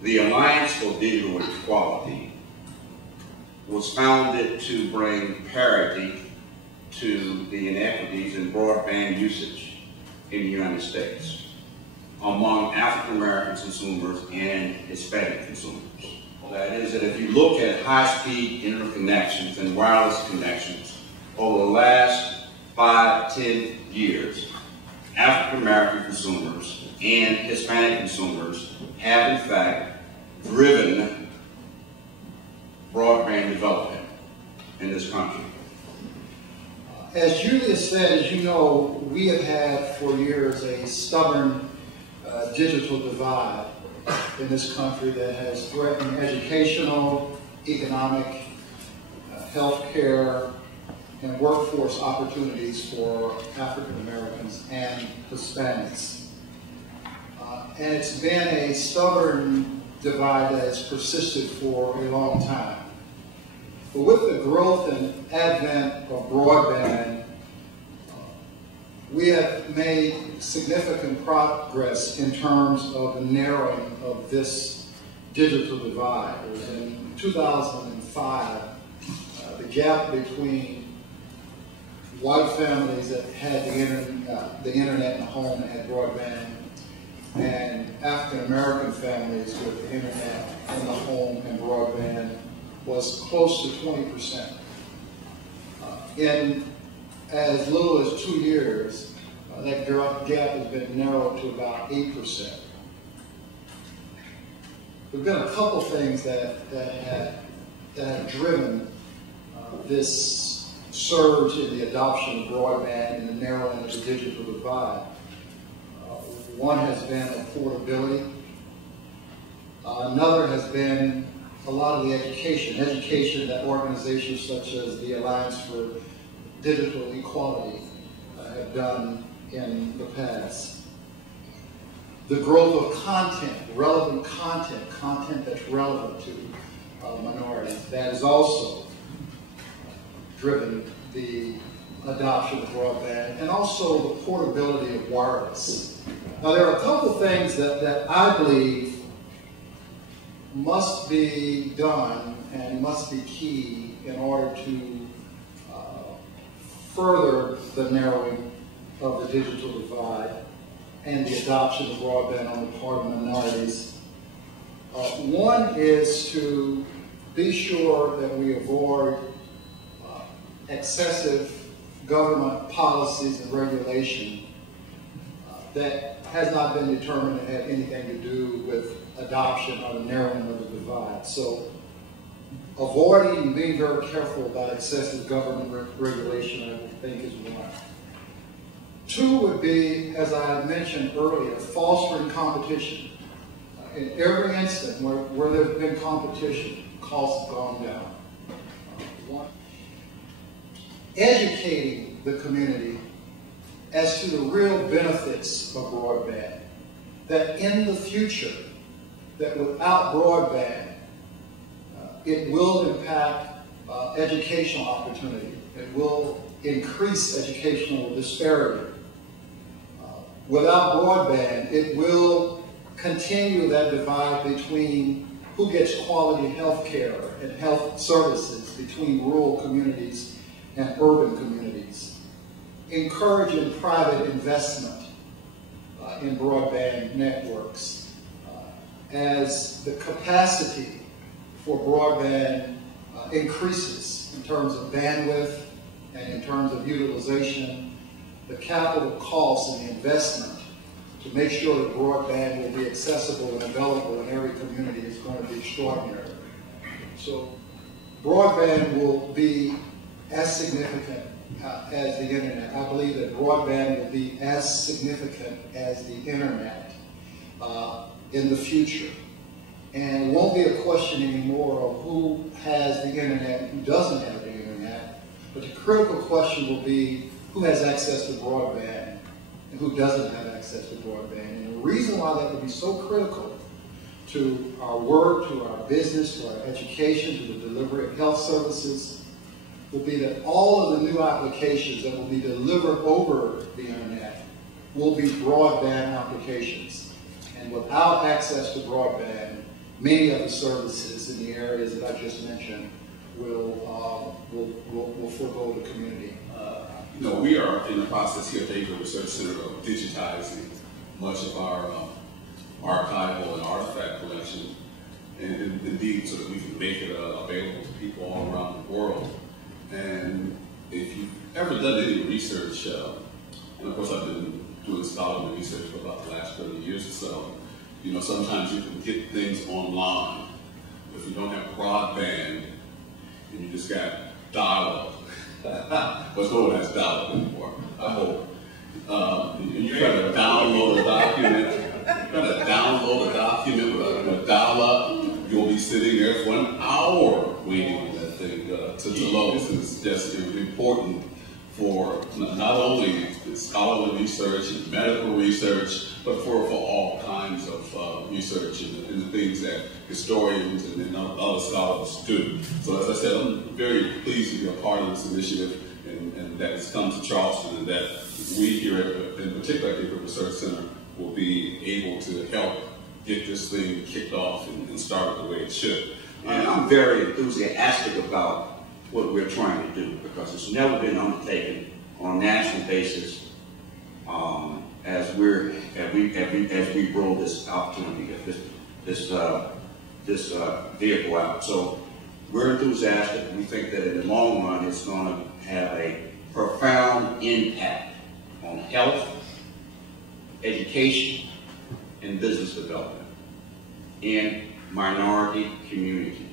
The Alliance for Digital Equality was founded to bring parity to the inequities in broadband usage in the United States among African American consumers and Hispanic consumers. That is that if you look at high-speed interconnections and wireless connections over the last 5-10 years, African American consumers and Hispanic consumers have in fact driven broadband development in this country. As Julia said, as you know, we have had for years a stubborn digital divide in this country that has threatened educational, economic, healthcare, and workforce opportunities for African Americans and Hispanics. And it's been a stubborn divide that has persisted for a long time. But with the growth and advent of broadband, we have made significant progress in terms of the narrowing of this digital divide. In 2005, the gap between white families that had the internet in the home and had broadband and African American families with the internet in the home and broadband was close to 20%. In as little as 2 years, that gap has been narrowed to about 8%. There have been a couple things that have driven this surge in the adoption of broadband and the narrowing of the digital divide. One has been affordability. Another has been a lot of the education that organizations such as the Alliance for Digital Equality have done in the past. The growth of content, relevant content that's relevant to minorities, that has also driven the adoption of broadband, and also the portability of wireless. Now there are a couple things that I believe must be done and must be key in order to further the narrowing of the digital divide and the adoption of broadband on the part of minorities. One is to be sure that we avoid excessive government policies and regulation that has not been determined to have anything to do with adoption or the narrowing of the divide. So avoiding and being very careful about excessive government regulation, I think, is one. Two would be, as I mentioned earlier, fostering competition. In every instant where there's been competition, costs have gone down. One, educating the community as to the real benefits of broadband. That in the future, that without broadband, it will impact educational opportunity. It will increase educational disparity. Without broadband, it will continue that divide between who gets quality health care and health services between rural communities and urban communities. Encouraging private investment in broadband networks as the capacity for broadband increases in terms of bandwidth and in terms of utilization. The capital costs and the investment to make sure that broadband will be accessible and available in every community is going to be extraordinary. So broadband will be as significant as the internet. I believe that broadband will be as significant as the internet in the future. And it won't be a question anymore of who has the internet and who doesn't have the internet, but the critical question will be who has access to broadband and who doesn't have access to broadband. And the reason why that would be so critical to our work, to our business, to our education, to the delivery of health services, will be that all of the new applications that will be delivered over the internet will be broadband applications. And without access to broadband, many of the services in the areas that I just mentioned will forego the community. We are in the process here at the Averill Research Center of digitizing much of our archival and artifact collection, and indeed so that we can make it available to people all around the world. And if you've ever done any research, and of course I've been doing scholarly research for about the last 30 years or so, sometimes you can get things online. If you don't have broadband and you just got dial-up, but no one has dial-up anymore, I hope. And you got to download a document with a dial-up, you'll be sitting there for an hour waiting for that thing to load. This is just important for not only scholarly research and medical research, but for all kinds of research and the things that historians and other scholars do. So as I said, I'm very pleased to be a part of this initiative and that it's come to Charleston, and that we here, in particular at the Averill Research Center, will be able to help get this thing kicked off and started the way it should. And I'm very enthusiastic about what we're trying to do, because it's never been undertaken on a national basis as we roll this opportunity, this vehicle out. So we're enthusiastic. We think that in the long run, it's going to have a profound impact on health, education, and business development in minority communities.